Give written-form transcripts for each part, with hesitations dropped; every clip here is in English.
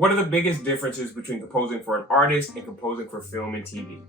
What are the biggest differences between composing for an artist and composing for film and TV?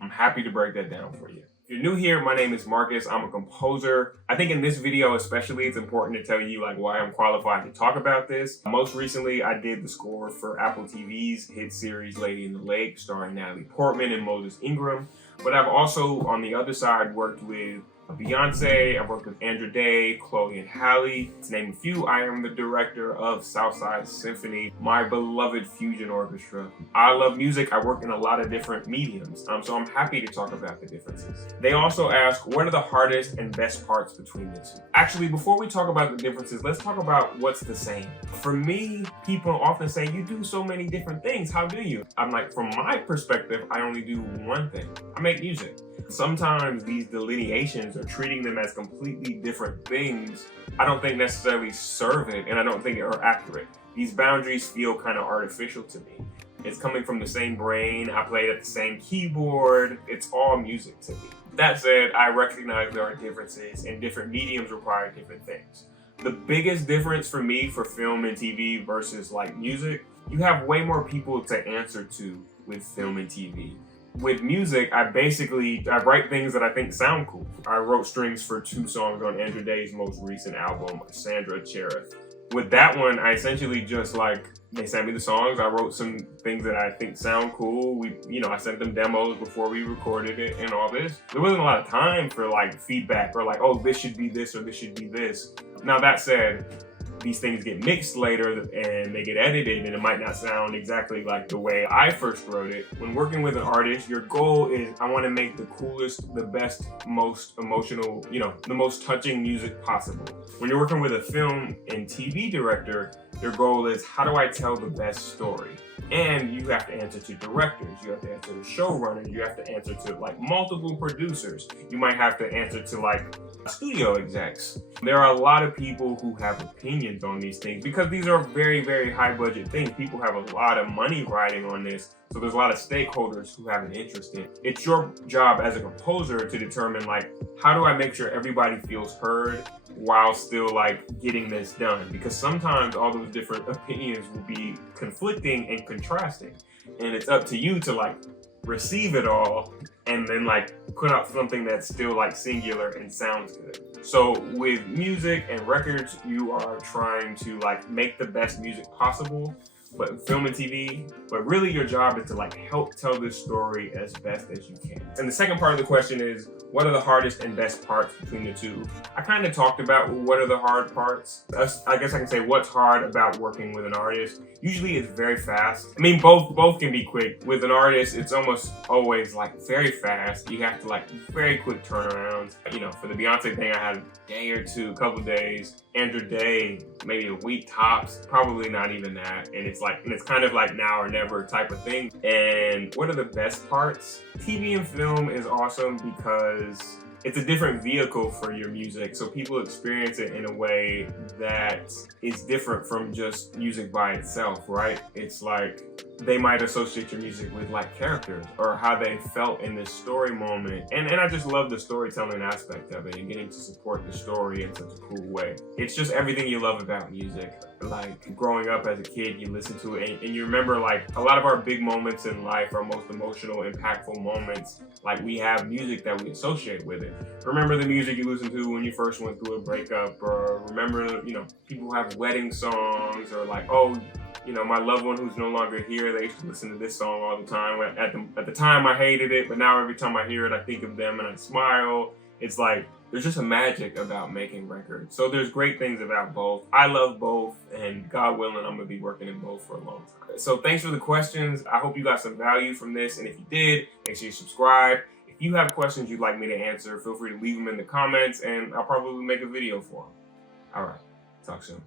I'm happy to break that down for you. If you're new here, my name is Marcus. I'm a composer. I think in this video especially, it's important to tell you why I'm qualified to talk about this. Most recently, I did the score for Apple TV's hit series Lady in the Lake, starring Natalie Portman and Moses Ingram. But I've also, on the other side, worked with Beyonce, I've worked with Andra Day, Chloe and Halle. To name a few, I am the director of Southside Symphony, my beloved fusion orchestra. I love music. I work in a lot of different mediums, so I'm happy to talk about the differences. They also ask, what are the hardest and best parts between the two? Actually, before we talk about the differences, let's talk about what's the same. For me, people often say, you do so many different things. How do you? I'm like, from my perspective, I only do one thing. I make music. Sometimes these delineations or treating them as completely different things, I don't think necessarily serve it, and I don't think are accurate. These boundaries feel kind of artificial to me. It's coming from the same brain, I played at the same keyboard, it's all music to me. That said, I recognize there are differences and different mediums require different things. The biggest difference for me for film and TV versus music, you have way more people to answer to with film and TV. With music, I write things that I think sound cool. I wrote strings for 2 songs on Andra Day's most recent album, Sandra Cherith. With that one, I essentially just they sent me the songs. I wrote some things that I think sound cool. I sent them demos before we recorded it and all this. There wasn't a lot of time for feedback or oh, this should be this or this should be this. Now that said, these things get mixed later and they get edited and it might not sound exactly like the way I first wrote it. When working with an artist, your goal is I want to make the coolest, the best, most emotional, the most touching music possible. When you're working with a film and TV director, your goal is how do I tell the best story? And you have to answer to directors, you have to answer to showrunners, you have to answer to multiple producers. You might have to answer to studio execs. There are a lot of people who have opinions on these things because these are very, very high budget things. People have a lot of money riding on this. So there's a lot of stakeholders who have an interest in it. It's your job as a composer to determine how do I make sure everybody feels heard while still getting this done? Because sometimes all those different opinions will be conflicting and contrasting. And it's up to you to receive it all and then put out something that's still singular and sounds good. So with music and records, you are trying to make the best music possible, but film and TV, but really your job is to help tell this story as best as you can. And the second part of the question is, what are the hardest and best parts between the two? I kind of talked about what are the hard parts. I guess I can say what's hard about working with an artist. Usually it's very fast. I mean, both can be quick. With an artist, it's almost always very fast. You have to very quick turnarounds. For the Beyonce thing, I had a day or two, a couple days. Andra Day, maybe a week tops, probably not even that. And it's kind of now or never type of thing. And what are the best parts? TV and film is awesome because it's a different vehicle for your music. So people experience it in a way that is different from just music by itself, right? It's they might associate your music with characters or how they felt in this story moment. And I just love the storytelling aspect of it and getting to support the story in such a cool way. It's just everything you love about music. Growing up as a kid, you listen to it and you remember a lot of our big moments in life, our most emotional, impactful moments, we have music that we associate with it. Remember the music you listened to when you first went through a breakup, or remember, people have wedding songs, or my loved one who's no longer here, they used to listen to this song all the time. At the time I hated it, but now every time I hear it, I think of them and I smile. It's there's just a magic about making records. So there's great things about both. I love both, and God willing, I'm gonna be working in both for a long time. So thanks for the questions. I hope you got some value from this, and if you did, make sure you subscribe. If you have questions you'd like me to answer, feel free to leave them in the comments, and I'll probably make a video for them. All right, talk soon.